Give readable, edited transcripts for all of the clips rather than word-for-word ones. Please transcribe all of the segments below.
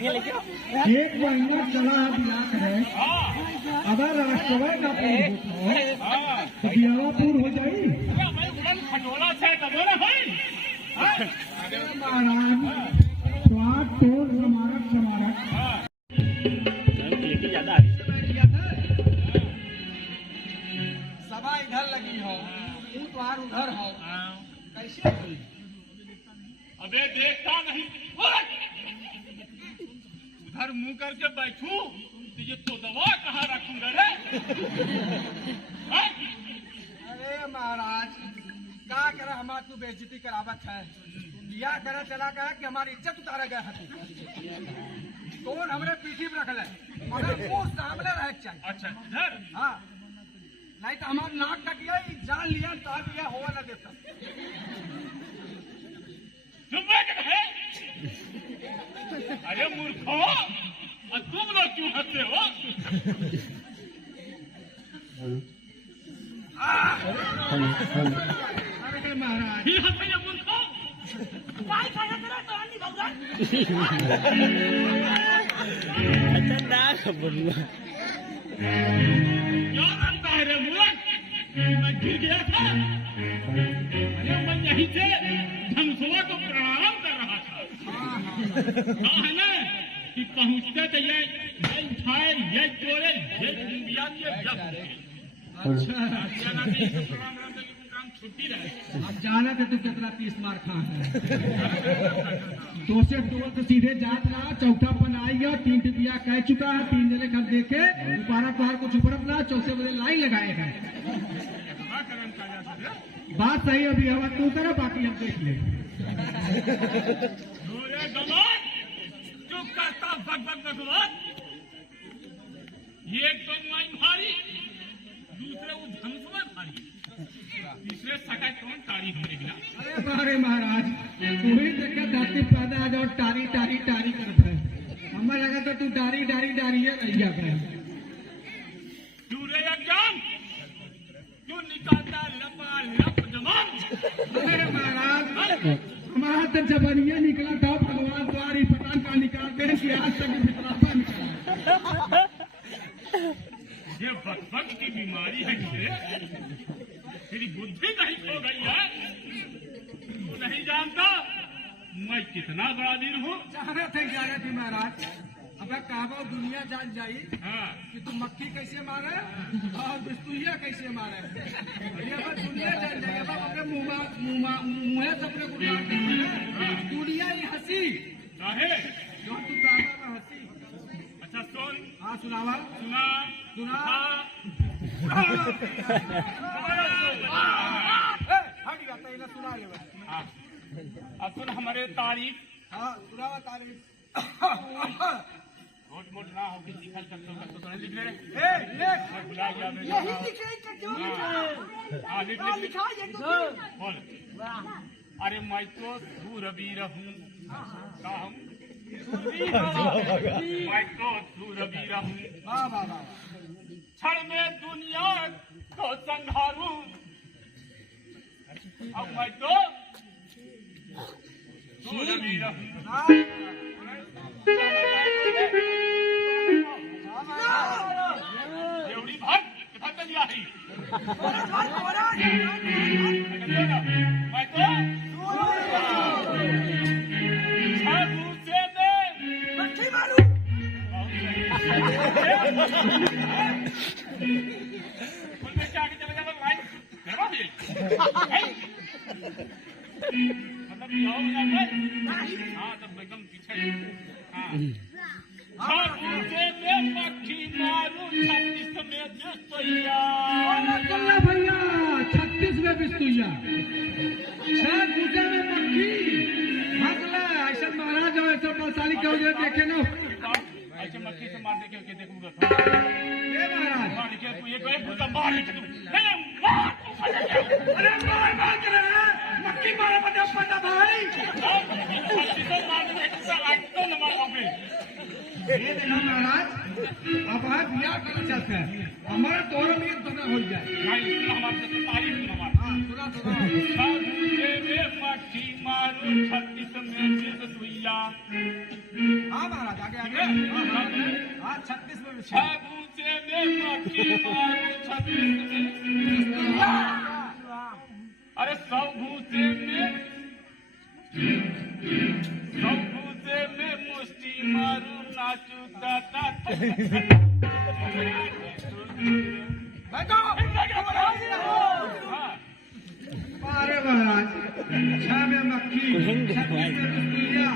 एक महीना चला है बिना करे, अगर राष्ट्रवाद का पूर्ण होता है तो बियावा पूर्ण हो जाये। महाराज स्वाद तो समारक सभा इधर लगी हो, तुम्हार उधर हो, कैसे हुई? अबे देखता नहीं, उधर मुंह करके बैठू तो ये तो दवा कहाँ रखूंगा रे? अरे महाराज क्या करे, हमार तू बेइज्जती करावत है, बिया करे चला गया कि हमारी इज्जत उतारा गया है। कौन हमरे पीठी में रखल है, मगर मुंह सामने रह चाहिए। अच्छा इधर? हाँ, नहीं तो हमारा नाक कटिया जान लिया तार लिया हुआ न देता। अरे मूर्खो, तुम लोग क्यों हंसते हो? अरे महाराज ही हंसे ये मूर्खो? क्यों हंसता है रे मूर्ख? मैं गिर गया था। अरे मैं यहीं से धनसुआ को प्रणाम कर रहा था। कहा है ना कि पहुंचते तो ये उठाए, ये जोड़े, ये बिया के जब। अच्छा प्रणाम छुट्टी रहे। अब जाना तो तू कितना 30 मार खा है। दो से दो तो सीधे जात रहा, चौथा पन आएगा, 3 टिपिया कह चुका है, 3 जने हम देखे, दोबारा पहाड़ को चुपड़प ना, चौथे बजे लाइन लगाए हैं। बात सही अभी हवा तू करो, बाकी हम देख ले। जो करता भगवत ये तो माई भारी, दूसरे वो धनसुआ भारी, तीसरे सका कौन तारीफ निकला। अरे बारे महाराज तू ही देखा धरती पैदा आ जाओ टारी टारी टारी करता है, हमें लगा तो तू डारी डारी डारी है रह गया। तू रे अज्ञान क्यों निकालता लपा लप जमान? अरे महाराज हमारा तो जबरिया निकला था, भगवान द्वारी पता का निकालते हैं कि आज तक निकला निकला। ये बकबक की बीमारी है, तेरी बुद्धि नहीं खो गई है? तू नहीं जानता मैं कितना बड़ा वीर हूँ? जाना थे महाराज, अब कहबो दुनिया जान जाई कि तू मक्खी कैसे मारे और बिस्तुइया कैसे मारे। ये अब दुनिया जान जाए, अब अपने मुँह अपने दुनिया ही हंसी काहे? जो तू कहबा में हंसी। अच्छा सुन। हाँ सुनावा। सुना सुना। सुना ले। अब सुन हमारे तारीफ। हाँ सुनावा तारीफ। मोट मोट ना हो कि लिखल करते हो तो लिख ले। बुला गया मैं। यही लिखे कि क्यों लिखे? हाँ लिख ले। बोल। अरे मैं तो सूरवीर हूँ। क्या हूँ? मैं तो सूरवीर हूँ। क्षण में दुनिया को संहारूं। अब मैं तो सूरवीर हूँ। देवड़ी भर कितना चली आ रही? मैं तो मक्खी मारू। क्या आगे चले जाओ लाइन करवा दिए। मतलब ये हो गया है? हाँ तब एकदम पीछे। हाँ मक्खी मारू 36 में बिस्तुइया। भैया 36 में बिस्तुइया, 6 गुजे में मक्खी। हंसला ऐसा महाराज हो, ऐसा बलशाली क्यों देखे ना? ऐसे मक्खी से मार देखे के देखूंगा। ये महाराज मार के तू ये कहे पूरा मार लेके तू। अरे मार कर रहा है मक्खी मारा पता भाई। ये देखा महाराज, अब आप बिया करना चाहते हैं, हमारा तोड़ में तो ना हो जाए। हमारे तारीफ हमारा। हाँ सुना सुना। मक्खी मारू 36 में बिस्तुइया। हाँ महाराज आगे आगे। हाँ 36 में विषय। छह भूसे में मक्खी मारू 36 में। अरे 100 भूसे में मुष्टि मारू नाचू दाता। अरे महाराज 6 में मक्खी 36 में बिस्कुलिया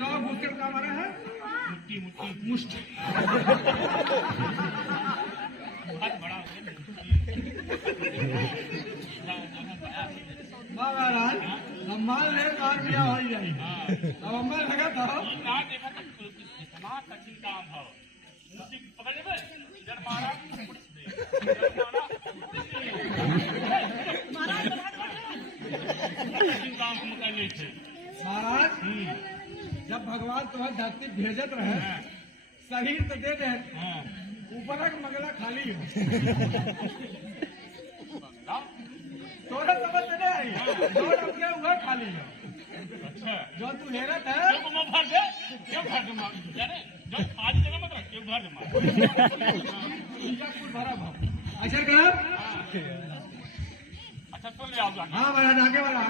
100 भूसे का मारा है मुष्टि। महाराज सम्मान ले कार दिया हो जाए। अब हमें लगा था ना देखा तो इतना कठिन काम है। मुष्टि पकड़ ले इधर मारा कठिन काम कर ले थे। महाराज जब भगवान तुम्हें धरती भेजत रहे शरीर तो दे दे ऊपर का मगला खाली हो। थोड़ा समझ में नहीं आई जो अपने हुआ खाली हो। अच्छा जो तू हेरत है क्यों भर दे क्यों भर दूंगा यानी जो खाली जगह मत रख क्यों भर दूंगा भरा भाव अच्छा कर। अच्छा सुन ले आप हाँ महाराज आगे वाला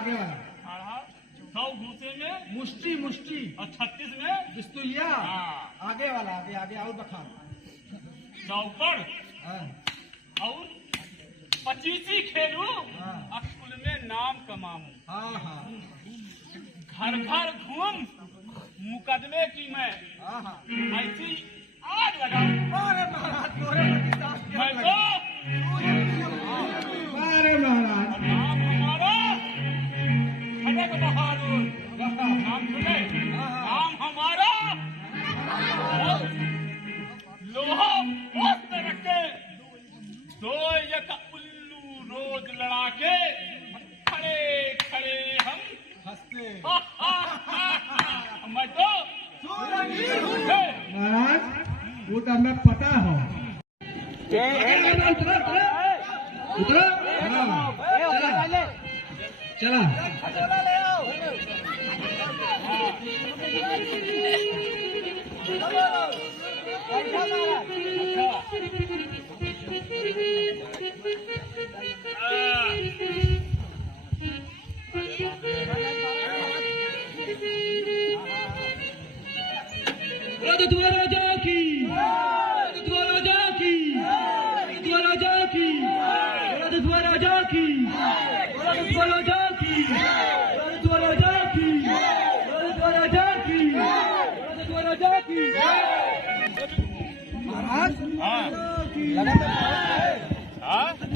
100 भूसे में मुष्टि मुष्टि और 36 में बिस्तुलिया। हाँ। आगे वाला आगे आगे और बखान। चौपड़ हाँ और 25 खेलू हाँ। और कुल में नाम कमाऊं। हाँ हाँ घर घर घूम मुकदमे की मैं हाँ हाँ। ऐसी आग लगाऊं। अरे महाराज तोरे पति सास के मैं लगे। तो अरे महाराज नाम हमारा खड़ग बहादुर नाम सुने नाम हमारा लोहा पोस्ट में रखे 2 एक उल्लू रोज लड़ा के खड़े खड़े हम हंसते। मैं तो महाराज वो तो हमें पता हो। उतरो चला महाराज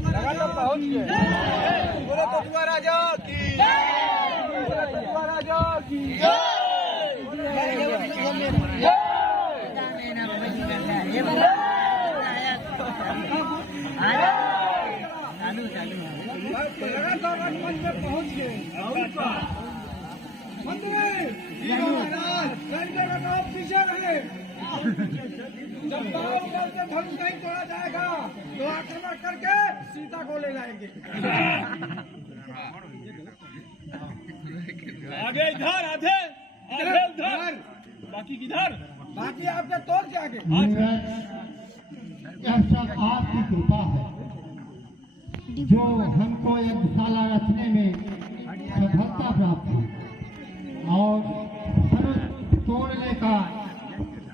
लगा तो पहुंच गए। बोलो तो राजा की राजा की पहुंच गए। पीछे रहे जब धनुष नहीं तोड़ा जाएगा तो आक्रमण करके सीता को ले जाएंगे। आगे इधर आधे आधे उधर बाकी किधर बाकी आपके तोड़ के आगे। यह सब आपकी कृपा है जो हमको यज्ञशाला रचने में सफलता प्राप्त हुई और धनुष तोड़ने का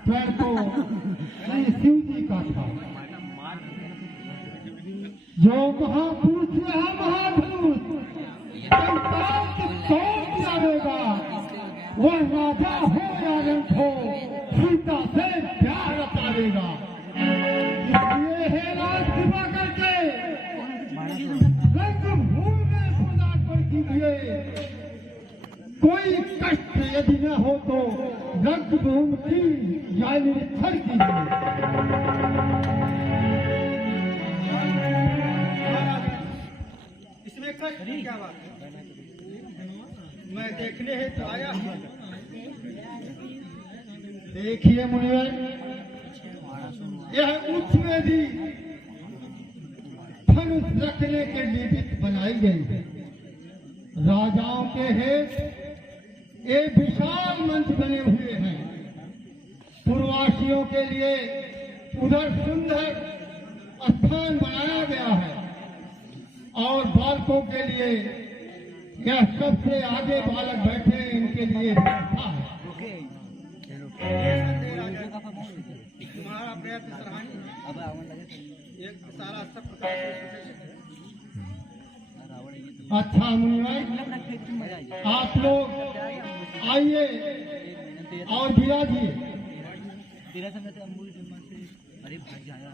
प्रण तो श्री शिव जी का था। जो महापुरुष यहाँ महाधनुष तोड़ जाएगा वह राजा हो या रंग हो सीता से प्यार रचाएगा। इसलिए हे राज कृपा करके रंगभूमि में पदार्पण कीजिए। कोई कष्ट यदि न हो तो रंगभूमि की या निरीक्षण कीजिए। इसमें क्या बात है? मैं देखने हेतु आया हूँ। देखिए मुनिवर यह उच्च में भी धनुष रखने के लिए बनाई गई है। राजाओं के हेत एक विशाल मंच बने हुए हैं। पूर्ववासियों के लिए उधर सुंदर स्थान बनाया गया है और बालकों के लिए यह सबसे आगे बालक बैठे हैं, इनके लिए व्यवस्था है। तुम्हारा प्रयत्न सराहनीय। एक सारा सब प्रकार से अच्छा मुनि भाई, आप लोग आइए और विराजिए। अरे भाई जाया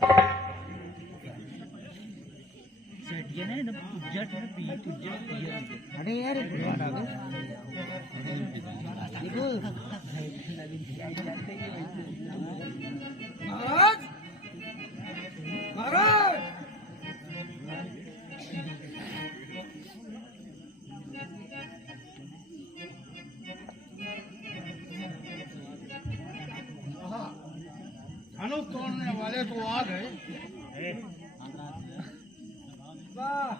सेट ये ना एकदम उज्जट है अरे यार देखो महाराज महाराज धनुष तोड़ने वाले तो आ गए। वाह,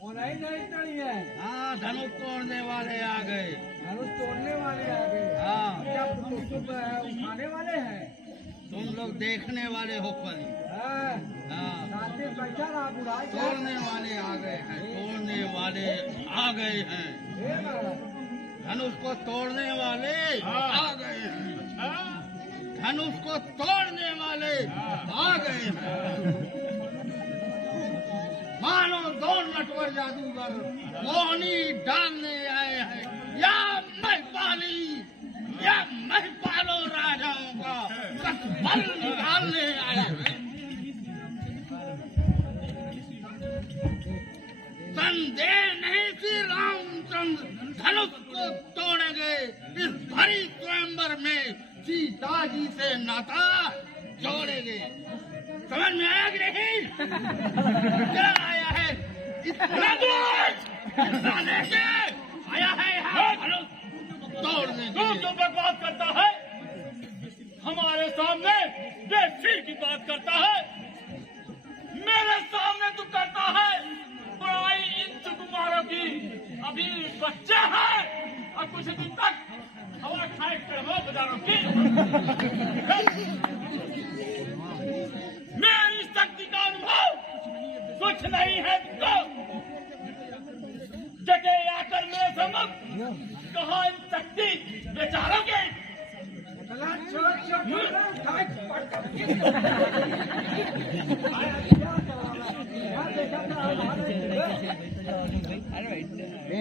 वो नहीं टड़ी है। हाँ, धनुष तोड़ने वाले आ गए। धनुष तोड़ने वाले आ गए। हाँ, क्या तुम चुप उठाने वाले हैं? तुम लोग देखने वाले हो पली। हाँ, बैठा रहा बुढ़ाई। तोड़ने वाले आ गए हैं। तोड़ने वाले आ गए हैं। धनुष को तोड़ने वाले आ गए हैं। धनुष को तोड़ने वाले आ गए हैं। मानो दो नटवर जादूगर मोहनी डालने आए हैं, या महिपालो राजाओं का कसबल निकालने आए हैं। संदेह नहीं श्री रामचंद्र धनुष को तोड़ेंगे। इस भरी स्वयंवर में सीता जी से नाता जोड़ेंगे। समझ में आया कि नहीं? क्या आया है? इतना लेके आया है यहाँ तोड़ने के लिए। जो बकवास करता है हमारे सामने बेसिर की बात करता है, मेरे सामने तू करता है बड़ाई इन सुकुमारों की। अभी बच्चे हैं और कुछ दिन तक हवा खाए चढ़ो बाजारों की। मेरी शक्ति का अनुभव कुछ नहीं है तो जगह आकर मेरे सम्मुख कहा इन शक्ति बेचारों के।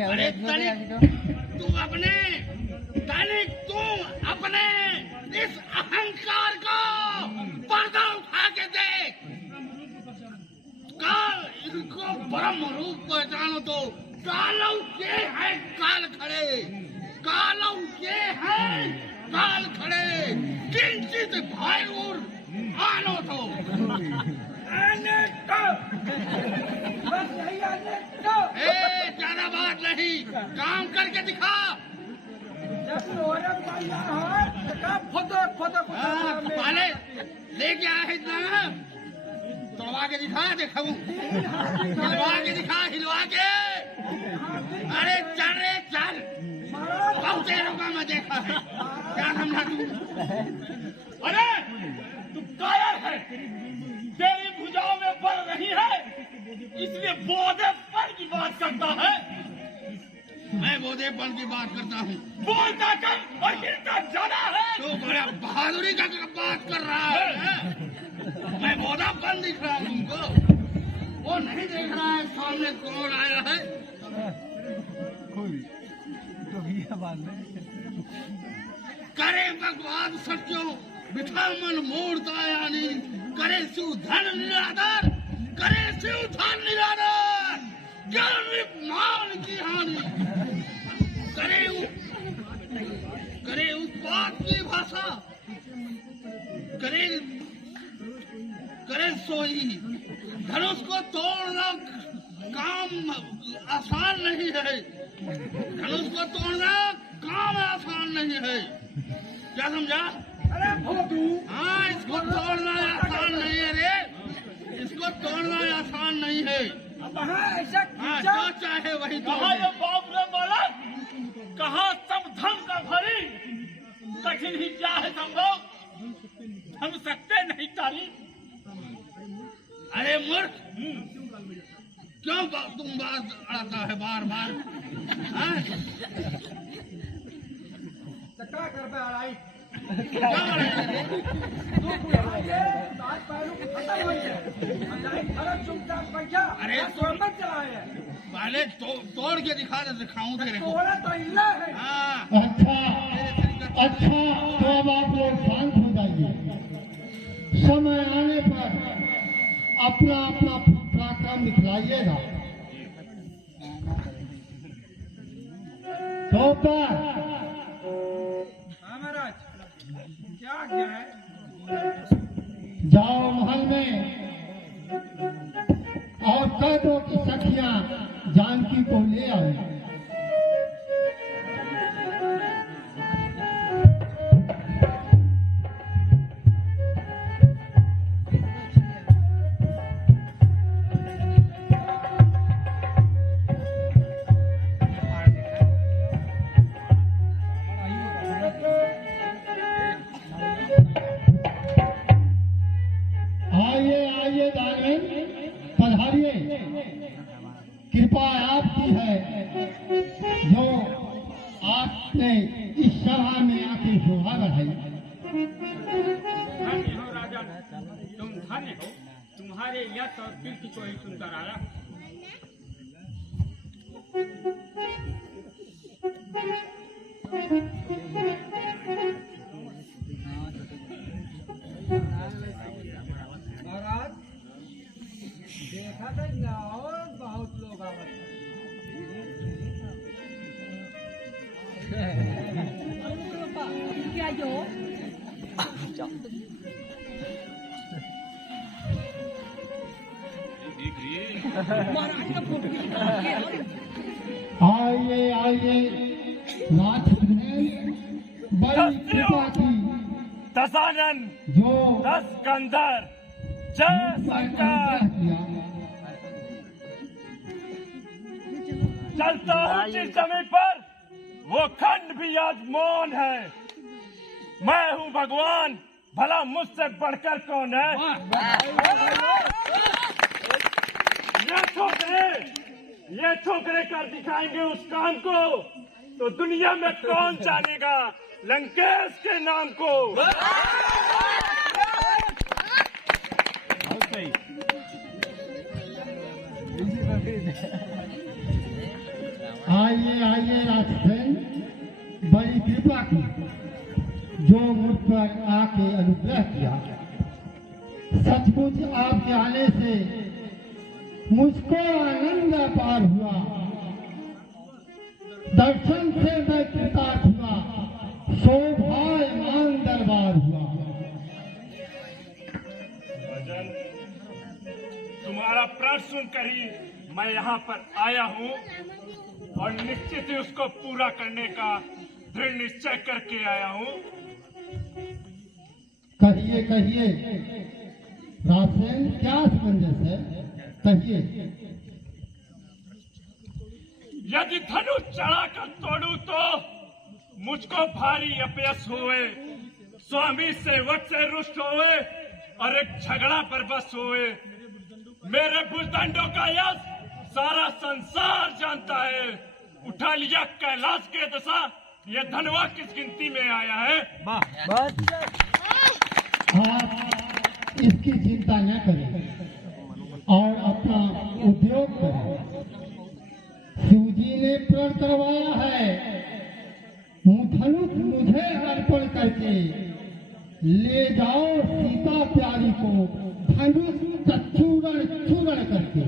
अरे तुम अपने इस अहंकार को पर्दा उठा के देख। काल इनको ब्रह्म रूप पहचानो तो कालौ के है काल खड़े। कालौ के है काल खड़े। किंचित भाई और आनो तो ज्यादा बात नहीं, काम करके दिखा। पहले लेके आए इतना तोड़वा के दिखा। देखा हिलवा के दिखा, हिलवा के। अरे चल रे चल, बहुत देरों का मैं देखा है। क्या समझा तू? अरे तू कायर है, तेरी भुजाओं में बल नहीं है, इसलिए बोधेपन की बात करता है। मैं बोधेपन की बात करता हूँ। बोलता कम और गिरता ज्यादा है। तो बड़ा बहादुरी का बात कर रहा है। मैं बोधापन दिख रहा है तुमको? वो नहीं देख रहा है सामने कौन आया है। करे भगवान सत्यो बिठा मन मोड़ता यानी। करे शिव धन निरादर, करे शिव धन निरादर। ज्ञान मान की हानि करे उत्पात की भाषा। करे सोई। धनुष को तोड़ना काम आसान नहीं है। धनुष को तोड़ना काम आसान नहीं है। क्या समझा? अरे भोदू, हाँ, इसको तोड़ना आसान नहीं है रे। इसको तोड़ना आसान नहीं है। हाँ, जो चाहे वही कहा ये बाप रे बालक, कहा सब धन का भरी, कठिन ही क्या है संभव। पड़ता है बार बार। हाँ? तो क्या कर पे लड़ाई क्या लड़ाई? आज पैरों को खत्म हो गया लड़ाई खड़ा चुपचाप बैठा अरे तो मत चलाए पहले तोड़ के दिखाऊं तेरे को। थोड़ा तो हिला है हाँ अच्छा तो अब आप लोग शांत हो जाइए। समय आने पर अपना अपना पराक्रम दिखलाइएगा। तो हाँ महाराज क्या क्या है जाओ महल में और कह दो कि सखियां जानकी को ले आए। आइए दानव पधारिए। कृपा आपकी है जो आपने इस सभा में आके शोभा बढ़ाई। धन्य हो राजा, तुम धन्य हो, तुम्हारे यश और कीर्ति को ही सुनकर आया। महाराज देखा था ना और बहुत लोग आए क्या जो महाराज का फोटो आइए नाथ बड़ी कृपा की दशानन जो 10 कंदर जय शंकर। चलता हूँ जिस समय पर वो खंड भी आज मौन है। मैं हूँ भगवान, भला मुझसे बढ़कर कौन है। ये छोकरे कर दिखाएंगे उस काम को तो दुनिया में कौन जानेगा लंकेश के नाम को। आइए राजसेन बड़ी कृपा की जो मुझ पर आके अनुग्रह किया। सचमुच आपके आने से मुझको आनंद अपार हुआ। दर्शन से मैं कृतार्थ हुआ, शोभायमान दरबार हुआ। तुम्हारा प्रण सुनकर ही मैं यहाँ पर आया हूँ और निश्चित ही उसको पूरा करने का दृढ़ निश्चय करके आया हूँ। कहिए राजसेन क्या समंजस है, कहिए। यदि धनुष चढ़ाकर तोड़ू तो मुझको भारी अपयश होए, स्वामी सेवक से रुष्ट होए और एक झगड़ा पर बस होए। मेरे भुजदंडों का यश सारा संसार जानता है। उठा लिया कैलाश के दशा, ये धनवा किस गिनती में आया है। आप इसकी चिंता न करें और अपना उद्योग करें। शिवजी ने प्रण करवाया है, धनुष मुझे अर्पण करके ले जाओ सीता प्यारी को धनुष का चूरण करके।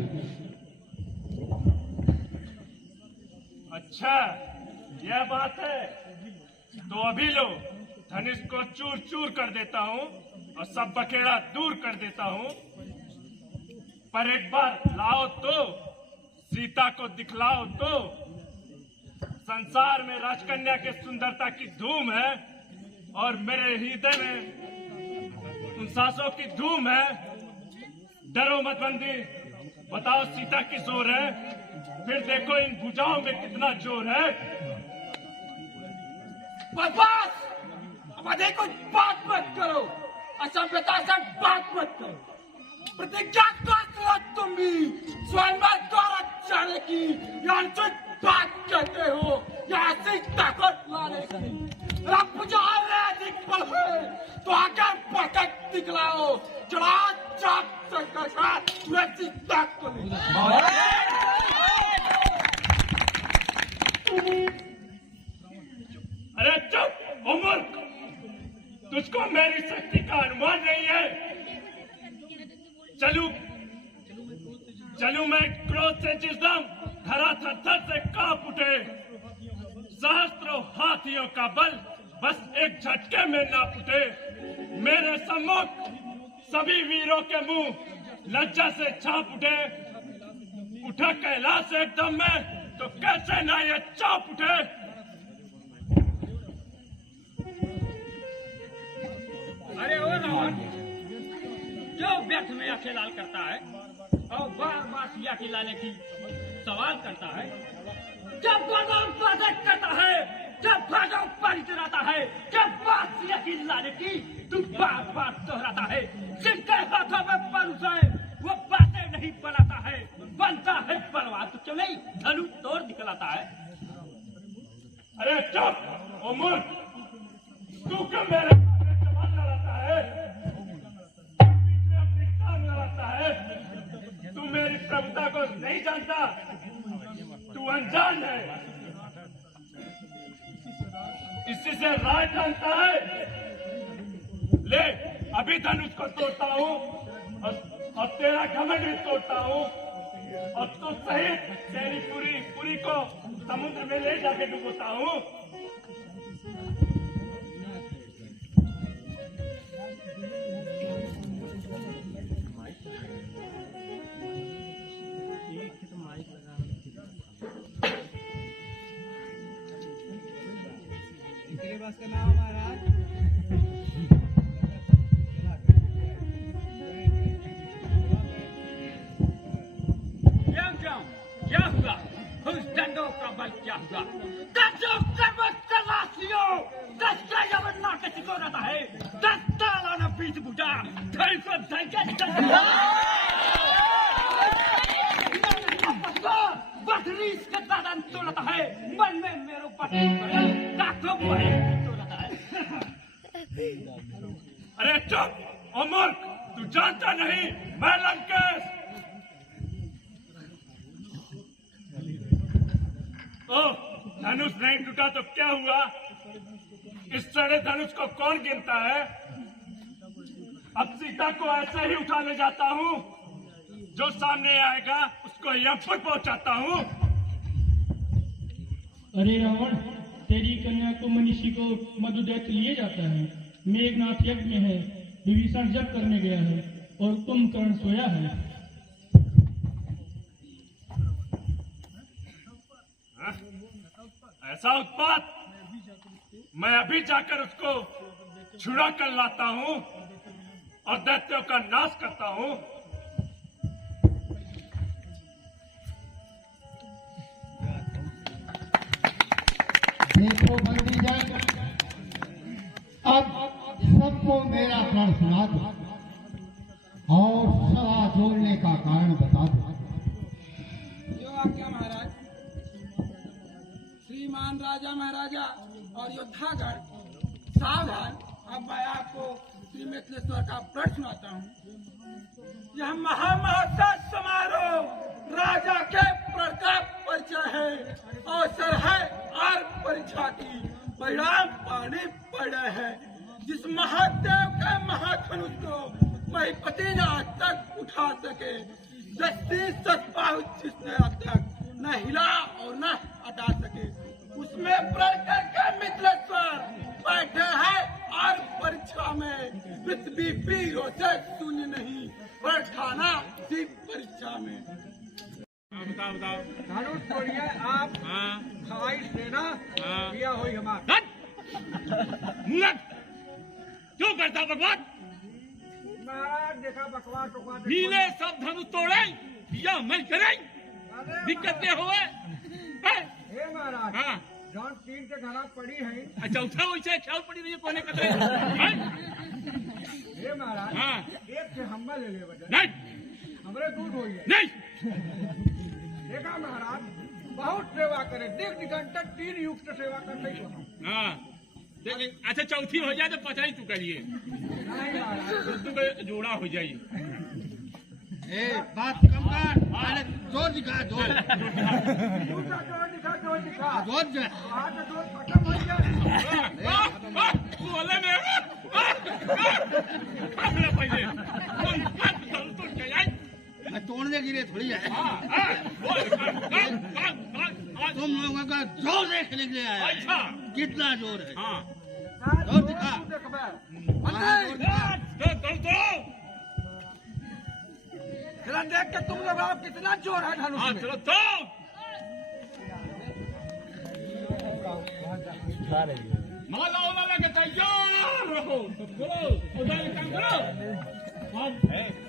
अच्छा यह बात है तो अभी लो, धनुष को चूर चूर कर देता हूँ और सब बखेड़ा दूर कर देता हूँ। पर एक बार लाओ तो, सीता को दिखलाओ तो। संसार में राजकन्या के सुंदरता की धूम है और मेरे हृदय में उन सासों की धूम है। डरो मत बंदी, बताओ सीता की जोर है, फिर देखो इन भुजाओं में कितना जोर है। बस अब देखो बात मत करो, असभ्यता से बात मत करो। प्रतिज्ञा कर लो तुम भी, स्वयं द्वारा बचाने की यांत्रिक बात कहते हो या ऐसी ताकत लाने की? रब बुझाने निकल है तो आकर पटक दिखलाओ, चला चाप चक्कर का तुरंत ताकत ले। अरे चुप उमर, तुझको मेरी शक्ति का अनुमान नहीं है। चलूं मैं क्रोध से जिसदम धरा थर से कांप उठे। सहस्त्रों हाथियों का बल बस एक झटके में ना फूटे। मेरे सम्मुख सभी वीरों के मुंह लज्जा से छाप उठे। उठा कैलाश एकदम में तो कैसे ना ये चाप उठे। अरे ओ रावण, जो व्यर्थ में आंखें लाल करता है और बार बार सिया की लाने की सवाल करता है, जब गौरव प्रदर्शन करता है, जब भागव परिचराता है, जब बात सिया की लाने की तू बार बार दोहराता है। जिसके हाथों में परुष है वो बातें नहीं बनाता है, बनता है बलवान तो चले धनु तोड़ दिखलाता है। अरे चुप उमर, तू क्या मेरे लड़ाता है, बीच में अपनी टांग लड़ाता है। तू मेरी प्रभुता को नहीं जानता, तू अनजान है। इसी से राज जानता है। ले अभी धनुष को तोड़ता हूँ और तेरा घमंड भी तोड़ता हूँ और तू सहित तेरी पूरी को समुद्र में ले जाके डुबोता हूँ। बस का नाम महाराज क्या हुआ? उस दंडों का बल क्या हुआ? दसों कर्मठ कलासियों, 10 का यमन्ना के सिको रहता है, 10 ताला न बीच बुझा, घर को धैर्य निकल बटरी इसके दादन तोड़ता है, मन में मेरो पति काको बोले तोड़ता है। अरे चुप अमर, तू जानता नहीं मैं लंकेश। धनुष नहीं टूटा तो क्या हुआ? इस सड़े धनुष को कौन गिनता है? अब सीता को ऐसे ही उठाने जाता हूँ, जो सामने आएगा उसको यमपुर पहुंचाता हूँ। अरे रावण, तेरी कन्याकुमारी को मधुदैत्य लिए जाता है। मेघनाथ यज्ञ में है, विभीषण जप करने गया है और कुंभकर्ण सोया है। ऐसा उत्पात, मैं अभी जाकर उसको छुड़ा कर लाता हूँ और दैत्यों का नाश करता हूँ। देखो बंदी जन, अब सबको मेरा प्रण सुना दो और सभा जोड़ने का कारण बता दो। जो आज्ञा महाराज। श्रीमान राजा महाराजा और योद्धागण सावधान। अब मैं आपको श्री मिथिलेश्वर का प्रण सुनाता हूँ। यह महामहोत्सव समारोह राजा के प्रण का परिचय है, अवसर है और परीक्षा की परिणाम पाने पड़े हैं। जिस महादेव के महाधनुष को महिपति ने आज तक उठा सके, 10 बाहु जिसने आज तक न हिला और न हटा सके, उसमें प्रण करके मिथिलेश्वर बैठे हैं और परीक्षा में पृथ्वी वीरों से शून्य नहीं बैठाना इसी परीक्षा में। बताओ धनुष छोड़िए आप। हाँ हवाई सेना किया हुई हमारा। क्यों करता भगवान? महाराज देखा बकवास नीले सब धनुष तोड़े या मैं करे दिक्कत हो। हे महाराज, हाँ जौन 3 के घरा पड़ी है। चौथा वैसे ख्याल पड़ी रही है कोने कतरे। हे महाराज, हाँ एक से हम्मा ले ले बजा नहीं हमरे दूध हो नहीं देखा महाराज बहुत सेवा करे, देख निकंटन 3 युग से सेवा करते ही हो। हाँ अच्छा चौथी हो जाए तो 5 तू करिए, तू का जोड़ा हो जाइए। बात कम कर, पहले जोर दिखा, जोर दूसरा जोर दिखा, जोर दिखा। जोर जो है। आज तो जोर खत्म हो गया। बोले में पहले तोड़ने के लिए थोड़ी है, तुम लोगों का जोर देखने के लिए आया है। अच्छा कितना जोर है? हाँ जोर दिखा। देखबे जोर दिखा। जरा देख के तुम लोग आओ कितना जोर है धनुष हाँ में। चलो तो माला वाला लगे तैयार रहो, चलो उधर काम करो।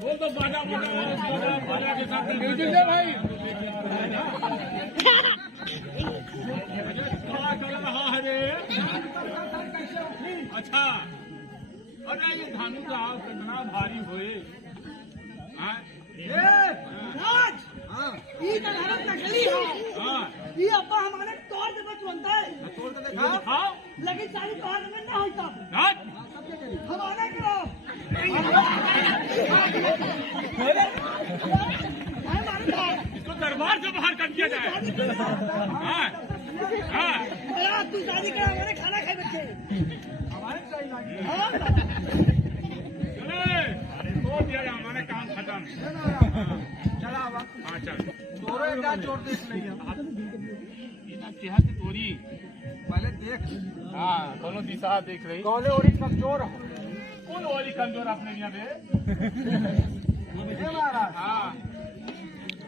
वो तो बाजा बाजा के साथ म्यूजिक दे भाई। क्या चल रहा है रे? अच्छा अरे ये धानु का कितना भारी होए। हाँ राज ये तो भारत नकली है। हाँ ये अब्बा हमारे तौर पे बच बनता है, तोड़ के दिखाओ। लेकिन सारी तौर में ना होता हाँ हमारे करो इसको दरबार से बाहर कर दिया जाए। हाँ हाँ तू शादी करा हमारे खाना खाए बच्चे हमारे सही लगी। चले तोड़ दिया जाए, हमारे काम खत्म। चला अब हाँ चल तोरो एक बार जोर देख लिया। क्या से तोरी। पहले देख हाँ दोनों दिशा देख रही। कौन और कमजोर हो। कौन वाली कमजोर अपने यहाँ पे? हे महाराज हाँ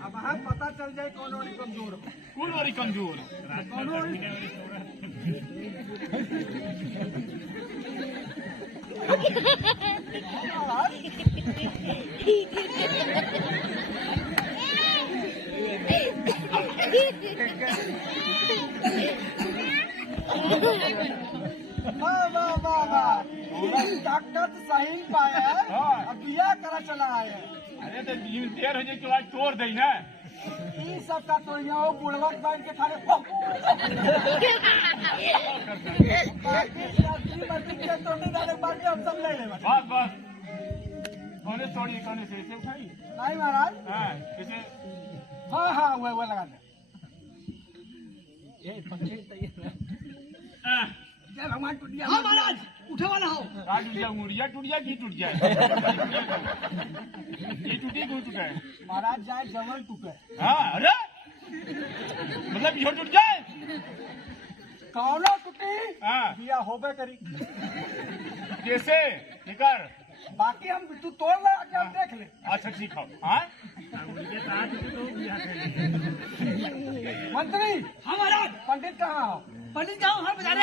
अब हमें पता चल जाए कौन और कमजोर हो। कौन वाली कमजोर? कौन और वाह वाह वाह वाह ताकत सही पाया है। अब बिया करा चला है। अरे तो देर हो जाए के बाद तोड़ दे ना। ई सब का तो यहाँ बुढ़वट बैठ के खाने बाकी हम सब ले ले। बस बस कौने तोड़ी कौने से ऐसे उठाई। नहीं महाराज। हाँ इसे हाँ हाँ वो लगा दे। जय भगवान टूट गया। हाँ महाराज उठे वाला हो। आज टूट जाए मुड़िया टूट जाए की टूट जाए। ये टूटी क्यों टूटा है? महाराज जाए जमल टूटे। हाँ अरे मतलब यो टूट जाए। कौनो टूटी हाँ बिया होबे करी। कैसे निकर? बाकी हम तू तोड़ लगा के हम देख ले। अच्छा ठीक है। हाँ मंत्री हाँ महाराज पंडित कहाँ हो? पंडित जाओ हर बजा रहे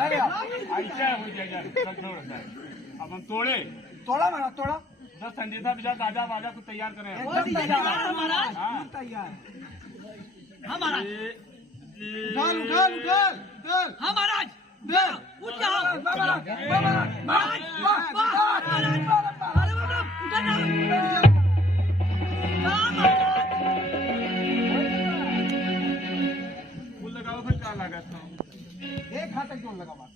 अरे यार, ऐसा हो जाएगा। अब हम तोड़े तोड़ा महाराज तोड़ा। 10 संदेशा बिजा गाजा बाजा को तैयार करें। एकदम तैयार है। महाराज हाँ तैयार। हाँ महाराज उठाल उठाल उठाल उठाल। हाँ महाराज उठ जाओ बाबा बाबा महाराज महाराज अरे बाबा उठा जाओ। हाँ महाराज फूल लगाओ फिर क्या लगा था? एक हाथ तक जोर लगा बात।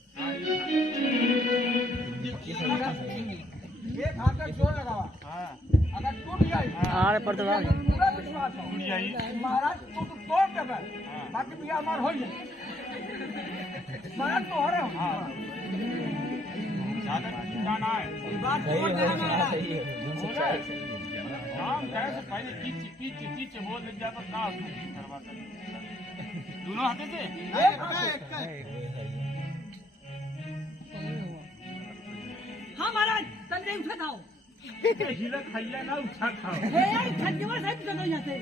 एक हाथ तक जोर लगा बात। हाँ अगर टूट जाए अरे पर तो पूरा विश्वास हो टूट जाई। महाराज तू तो तोड़ देवे बाकी बिया हमार हो जाए। महाराज तो हो रहे हो। ज्यादा टूटाना है। बात तोड़ दे महाराज। बोले काम कैसे पहले पीछे पीछे पीछे बोल लग जाए पर काम करवा कर दोनों हाथे से। एक हाथ हाँ महाराज संजय उठा जाओ। हिला खाइया ना उठा खाओ। खजवा साहब उठा जाओ यहाँ से।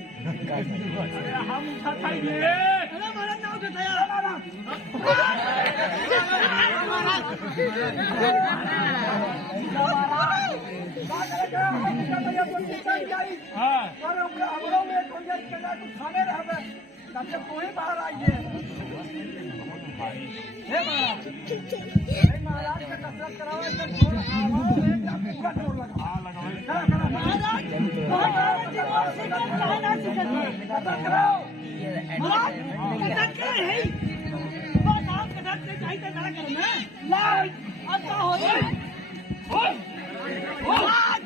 अरे हम उठा खाएंगे। अरे महाराज ना उठा था यार। हाँ हमरों में तो ये कहना तू खाने रह तब से कोई बाहर आइए। हे महाराज, महाराज का कसरत कराओ, एकदम जोर लगाओ, एकदम पूरा जोर लगाओ। करा करा महाराज कसरत कराओ। महाराज कटक के है बस आप कटक से चाहिए ना करना लाल आता हो महाराज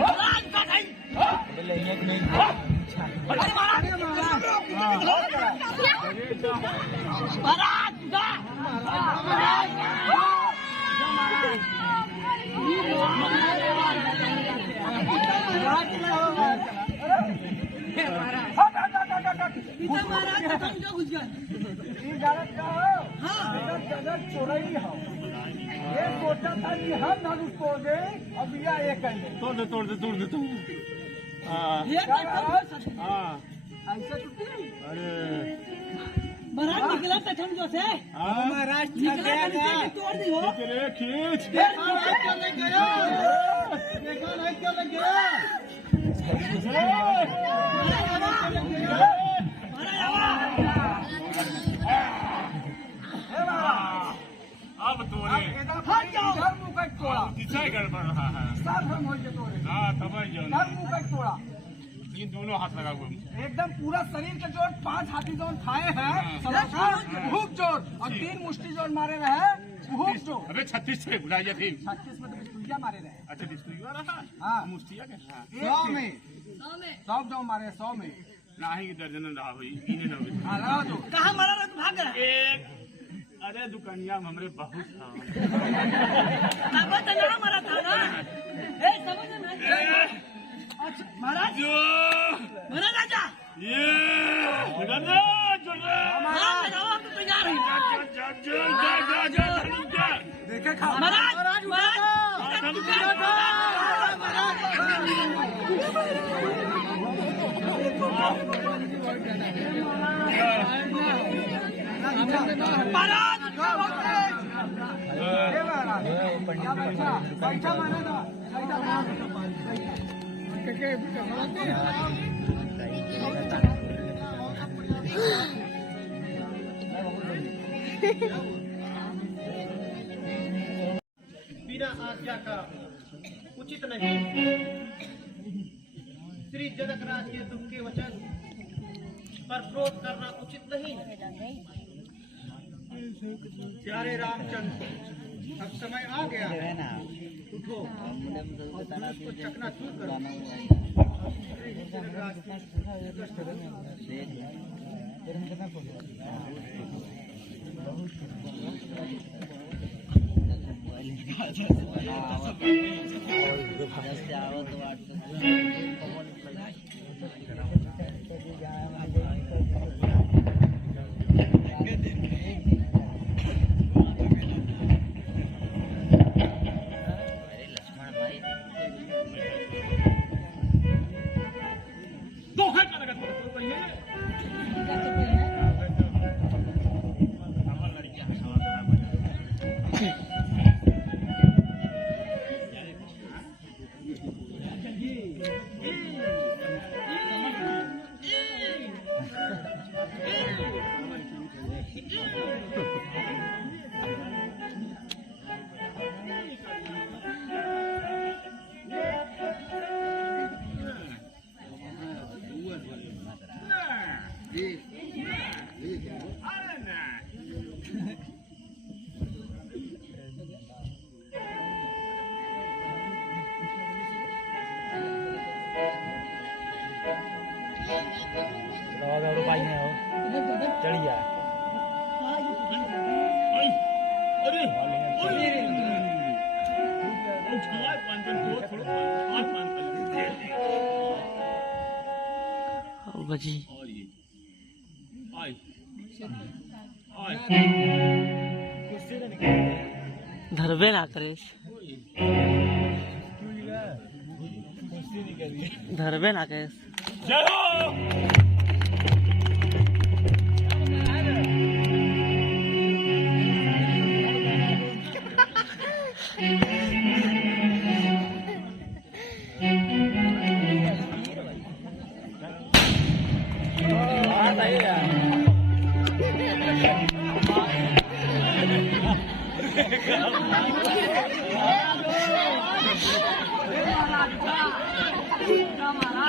महाराज का नहीं अरे महाराज महाराज महाराज खत्म जो घुस गया चोरई हो ये सोचा था कि हम धनुष तोड़ दे अब या ये कर ले तोड़ दे ये ऐसे टूटी अरे महाराज निकला तखन जो से महाराज निकला तोड़ दी हो खींच महाराज चले गया देखो नहीं चले गया अब तोड़े हट जाओ घर मुंह का तोड़ा दिशा गड़बड़ रहा है सब हम हो के तोड़े हाँ तब घर मुंह का तोड़ा ये दोनों हाथ लगा हुआ एकदम पूरा शरीर के जोर 5 हाथी जोर खाए हैं भूख जोर और 3 मुष्टि जोर मारे रहे भूख जोर अबे 36 से बुलाइए थी 36 में तो बिस्तुइया मारे रहे अच्छा डिस्ट्रिक्ट रहा हाँ मुस्तिया के 100 में 100 जो मारे 100 में नाही की दर्जन रहा हुई इन्हें न हुई लगा दो कहाँ मारा रहा भाग गया एक अरे दुकानिया में हमरे बहुत था तब तनाव मारा था ना ए समझ में अच्छा महाराज जो महाराज राजा ये गन्ना जुड़ा महाराज लगाओ हम तो तैयार हैं जा देखे खा महाराज बैठा माना था बिना आज्ञा का उचित नहीं। श्री जनकराज के दुख के वचन पर क्रोध करना उचित नहीं है। प्यारे रामचंद्र, अब समय आ गया है, उठो और उसको चकनाचूर करो। बजी धरबे ना करे धरबे ना करे जय हो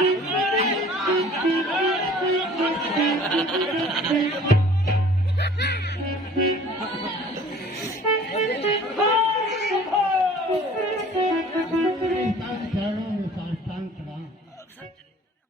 हाँ।